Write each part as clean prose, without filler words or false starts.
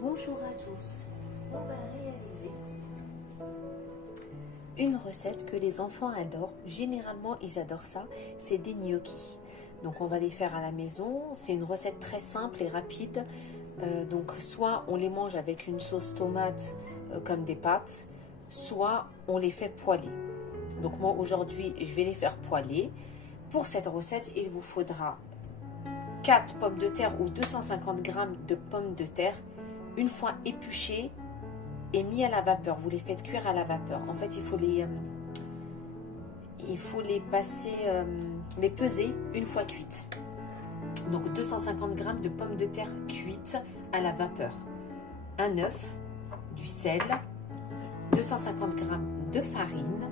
Bonjour à tous, on va réaliser une recette que les enfants adorent. Généralement ils adorent ça, c'est des gnocchis. Donc on va les faire à la maison, c'est une recette très simple et rapide. Donc soit on les mange avec une sauce tomate comme des pâtes, soit on les fait poêler. Donc moi aujourd'hui je vais les faire poêler. Pour cette recette il vous faudra 4 pommes de terre ou 250 g de pommes de terre. Une fois épluchées et mis à la vapeur, vous les faites cuire à la vapeur. En fait, il faut les peser une fois cuites. Donc 250 g de pommes de terre cuites à la vapeur, un œuf, du sel, 250 g de farine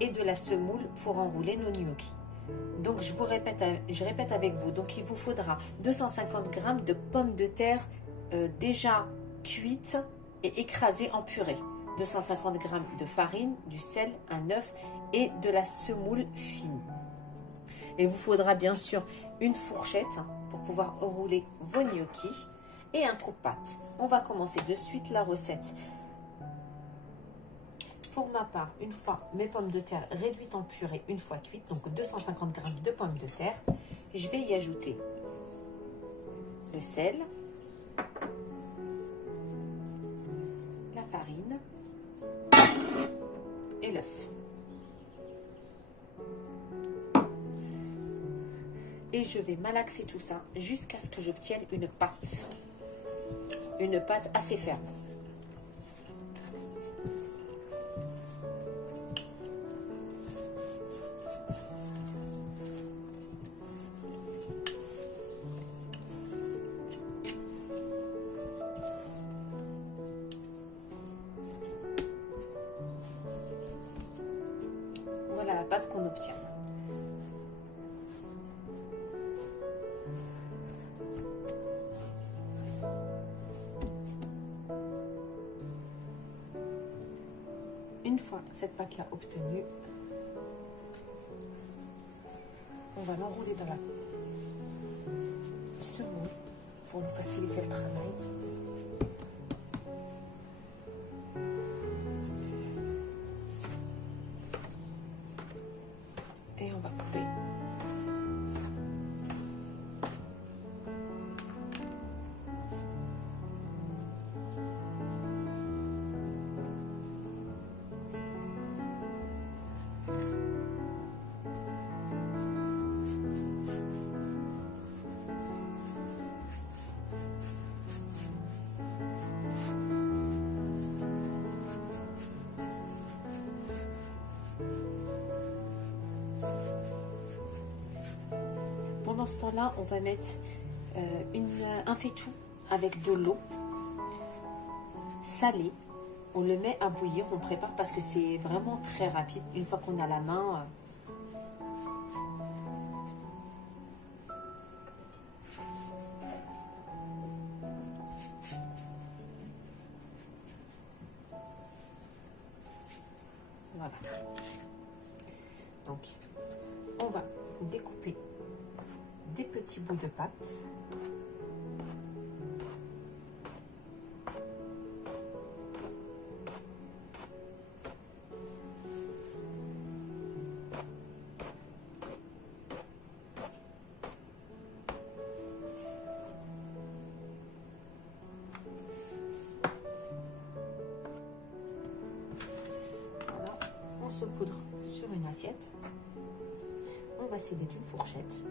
et de la semoule pour enrouler nos gnocchis. Donc je répète avec vous. Donc il vous faudra 250 g de pommes de terre déjà cuites et écrasées en purée, 250 g de farine, du sel, un œuf et de la semoule fine. Il vous faudra bien sûr une fourchette pour pouvoir enrouler vos gnocchis et un trou de pâte. On va commencer de suite la recette. Pour ma part, une fois mes pommes de terre réduites en purée, une fois cuites, donc 250 g de pommes de terre, je vais y ajouter le sel, la farine et l'œuf. Et je vais malaxer tout ça jusqu'à ce que j'obtienne une pâte assez ferme. Voilà la pâte qu'on obtient. Une fois cette pâte-là obtenue, on va l'enrouler dans la semoule pour nous faciliter le travail. Et on va couper. Pendant ce temps-là, on va mettre un faitout avec de l'eau salée. On le met à bouillir, on prépare parce que c'est vraiment très rapide. Une fois qu'on a la main, voilà. Donc, on va découper des petits bouts de pâte. Voilà, on saupoudre sur une assiette. On va céder d'une fourchette.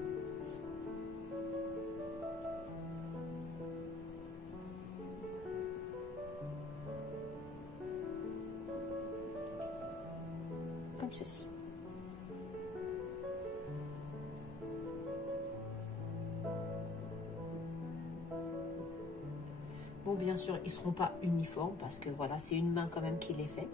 Comme ceci. Bon, bien sûr, ils ne seront pas uniformes parce que voilà, c'est une main quand même qui les fait.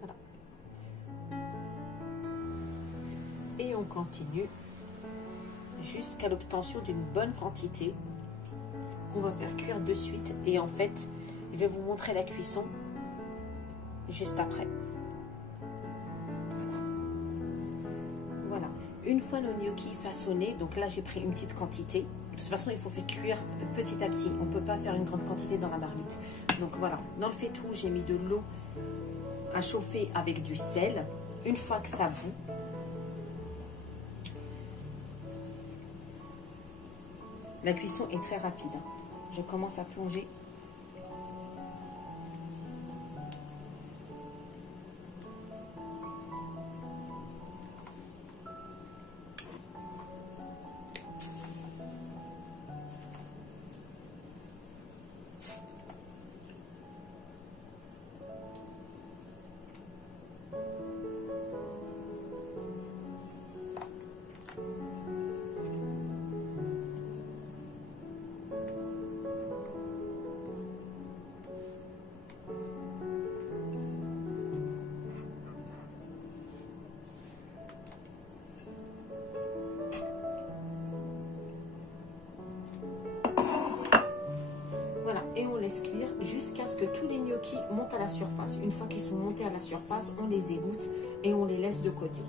Voilà. Et on continue jusqu'à l'obtention d'une bonne quantité qu'on va faire cuire de suite. Et en fait, je vais vous montrer la cuisson juste après. Voilà. Une fois nos gnocchis façonnés, donc là j'ai pris une petite quantité. De toute façon, il faut faire cuire petit à petit. On ne peut pas faire une grande quantité dans la marmite. Donc voilà, dans le faitout, j'ai mis de l'eau à chauffer avec du sel. Une fois que ça bout, la cuisson est très rapide. Je commence à plonger. Et on laisse cuire jusqu'à ce que tous les gnocchis montent à la surface. Une fois qu'ils sont montés à la surface, on les égoutte et on les laisse de côté.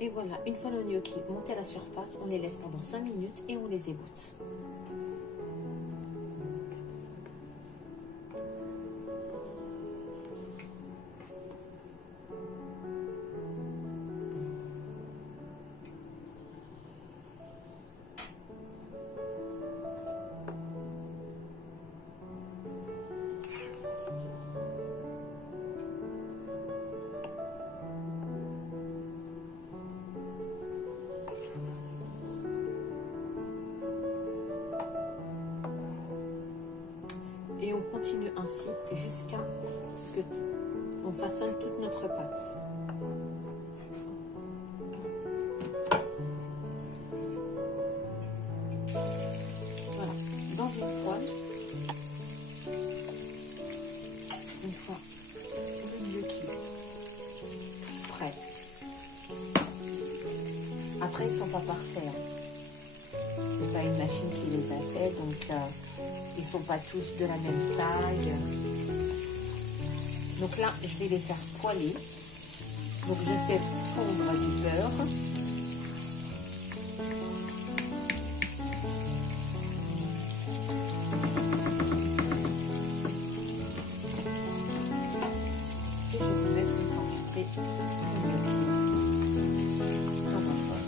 Et voilà, une fois nos gnocchis montés à la surface, on les laisse pendant 5 minutes et on les égoutte. Et on continue ainsi jusqu'à ce que on façonne toute notre pâte. Voilà, dans une poêle, une fois le gnocchi tous prêts. Après, ils ne sont pas parfaits. C'est pas une machine qui les a fait, donc ils sont pas tous de la même taille. Donc là, je vais les faire poêler. Donc je fais fondre du beurre. Et je vais mettre une quantité de gnocchi dans mon bol.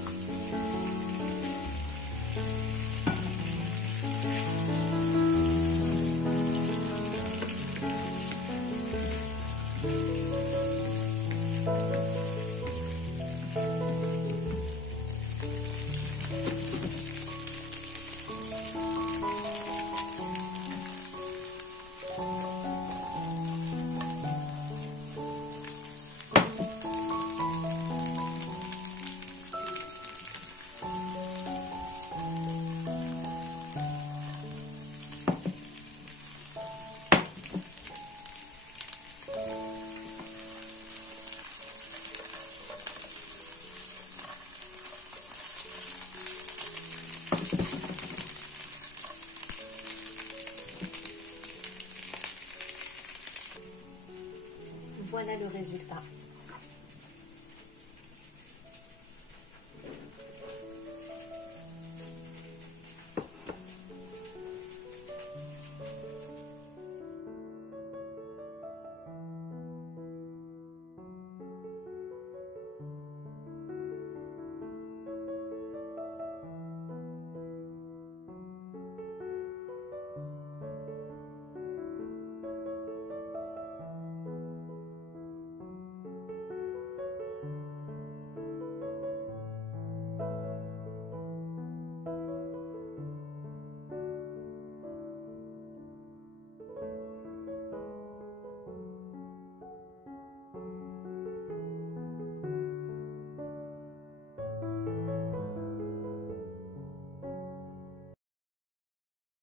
voilà le résultat.